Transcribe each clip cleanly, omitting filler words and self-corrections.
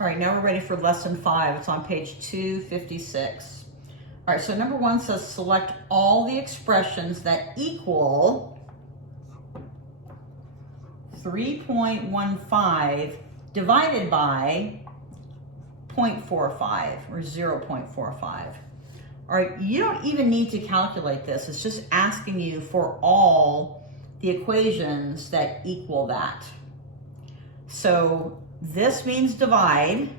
All right, now we're ready for lesson 5. It's on page 256. All right, so number 1 says select all the expressions that equal 3.15 divided by 0.45 or 0.45. All right, you don't even need to calculate this. It's just asking you for all the equations that equal that. So this means divide.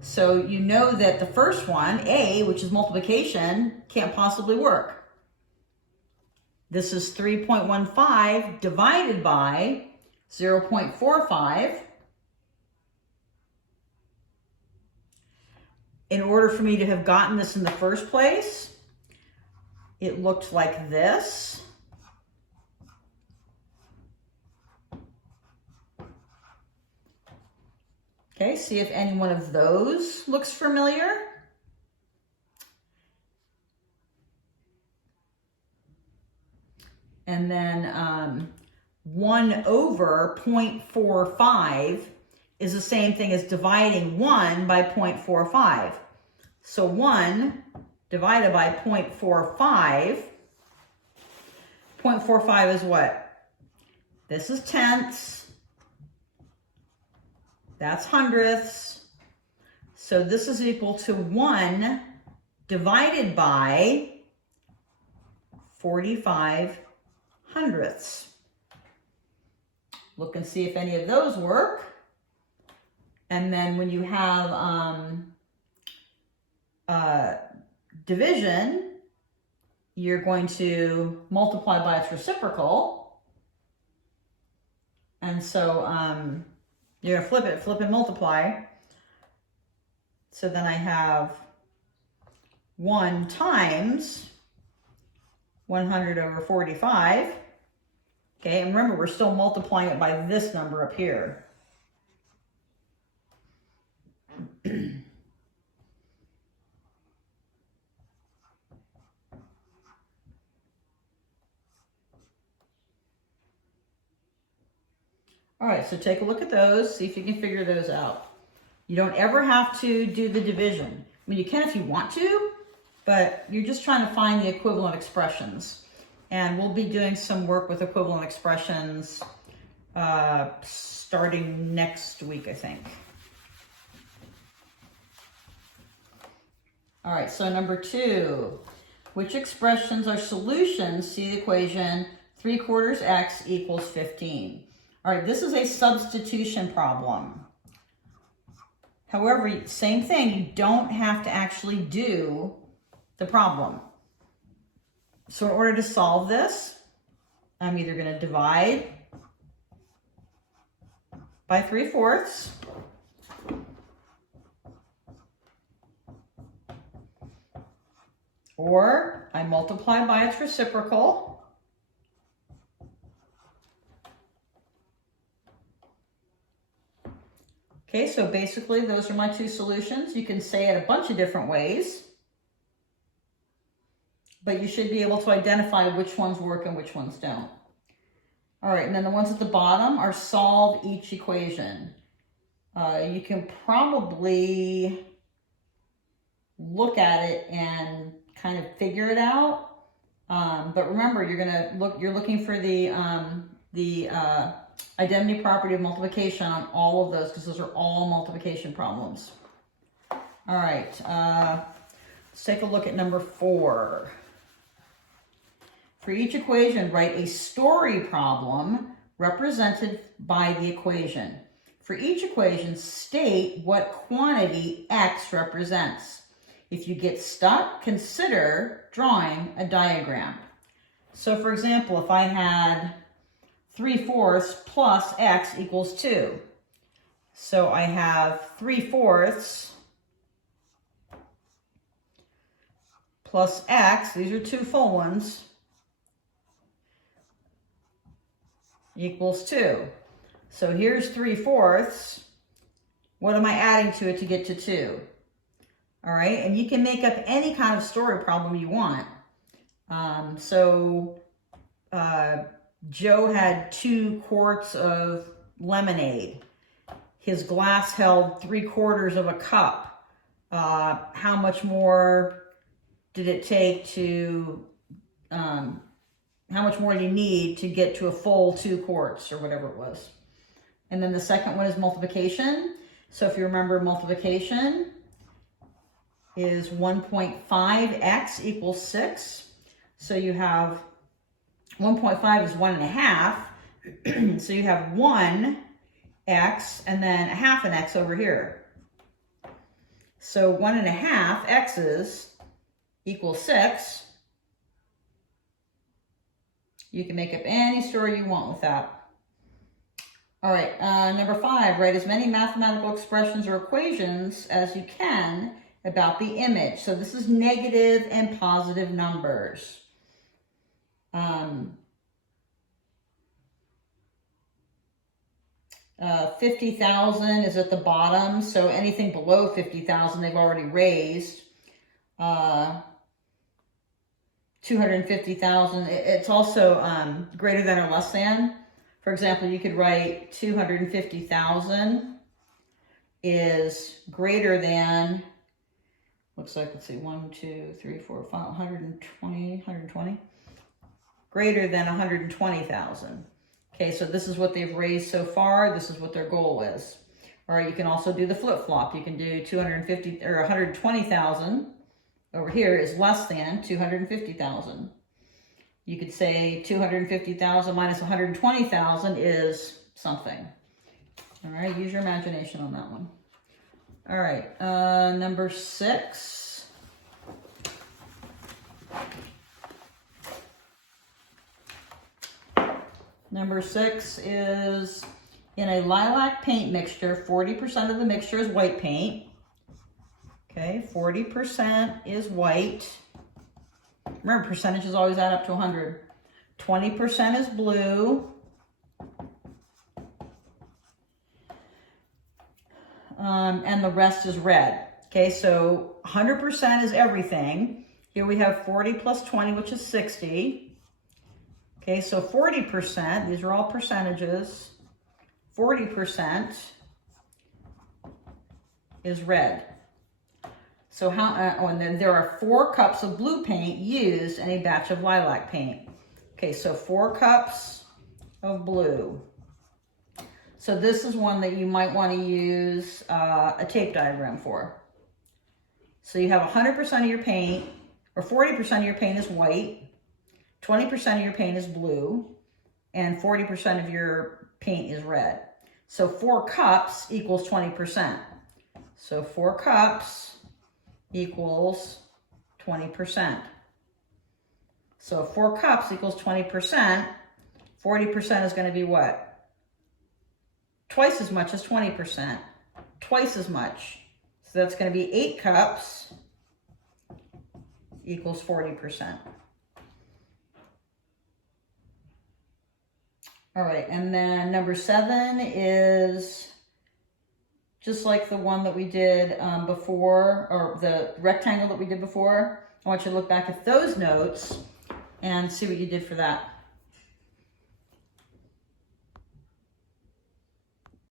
So you know that the first one, A, which is multiplication, can't possibly work. This is 3.15 divided by 0.45. In order for me to have gotten this in the first place, it looked like this. Okay, see if any one of those looks familiar. And then 1 over 0.45 is the same thing as dividing 1 by 0.45. So 1 divided by 0.45. 0.45 is what? This is tenths. That's hundredths. So this is equal to 1 divided by 45 hundredths. Look and see if any of those work. And then when you have division, you're going to multiply by its reciprocal. And so you're going to flip and multiply. So then I have 1 times 100 over 45. Okay, and remember, we're still multiplying it by this number up here. All right, so take a look at those, see if you can figure those out. You don't ever have to do the division. I mean, you can if you want to, but you're just trying to find the equivalent expressions. And we'll be doing some work with equivalent expressions starting next week, I think. All right, so number 2, which expressions are solutions to the equation 3/4 x equals 15? All right, this is a substitution problem. However, same thing, you don't have to actually do the problem. So in order to solve this, I'm either going to divide by 3/4, or I multiply by its reciprocal. Okay, so basically those are my 2 solutions. You can say it a bunch of different ways, but you should be able to identify which ones work and which ones don't. All right, and then the ones at the bottom are solve each equation. You can probably look at it and kind of figure it out. But remember, you're looking for the identity property of multiplication on all of those, because those are all multiplication problems. All right, let's take a look at number 4. For each equation, write a story problem represented by the equation. For each equation, state what quantity x represents. If you get stuck, consider drawing a diagram. So for example, if I had 3/4 plus x equals 2. So I have 3/4 plus x, these are 2 full ones, equals 2. So here's 3/4. What am I adding to it to get to 2? All right, and you can make up any kind of story problem you want. Joe had 2 quarts of lemonade. His glass held 3/4 of a cup. How much more did it take to, how much more do you need to get to a full 2 quarts or whatever it was? And then the second one is multiplication. So if you remember, multiplication is 1.5x equals 6. So you have 1.5 is 1.5. So you have 1x and then a half an x over here. So 1.5 x's equals 6. You can make up any story you want with that. All right, number 5, write as many mathematical expressions or equations as you can about the image. So this is negative and positive numbers. 50,000 is at the bottom, so anything below 50,000 they've already raised. 250,000, it's also greater than or less than. For example, you could write 250,000 is greater than, looks like, let's see, 1, 2, 3, 4, 5, 120, greater than 120,000. Okay, so this is what they've raised so far. This is what their goal is. All right, you can also do the flip-flop. You can do 250 or 120,000 over here is less than 250,000. You could say 250,000 minus 120,000 is something. All right, use your imagination on that one. All right, number 6. Number 6 is, in a lilac paint mixture, 40% of the mixture is white paint. Okay, 40% is white. Remember, percentages always add up to 100. 20% is blue. And the rest is red. Okay, so 100% is everything. Here we have 40 plus 20, which is 60. Okay, so 40%, these are all percentages. 40% is red. So and then there are 4 cups of blue paint used in a batch of lilac paint. Okay, so 4 cups of blue. So this is one that you might want to use a tape diagram for. So you have 100% of your paint, or 40% of your paint is white, 20% of your paint is blue, and 40% of your paint is red. So 4 cups equals 20%. So 4 cups equals 20%. So 4 cups equals 20%. 40% is going to be what? Twice as much as 20%. Twice as much. So that's going to be 8 cups equals 40%. All right, and then number 7 is just like the one that we did before, or the rectangle that we did before. I want you to look back at those notes and see what you did for that.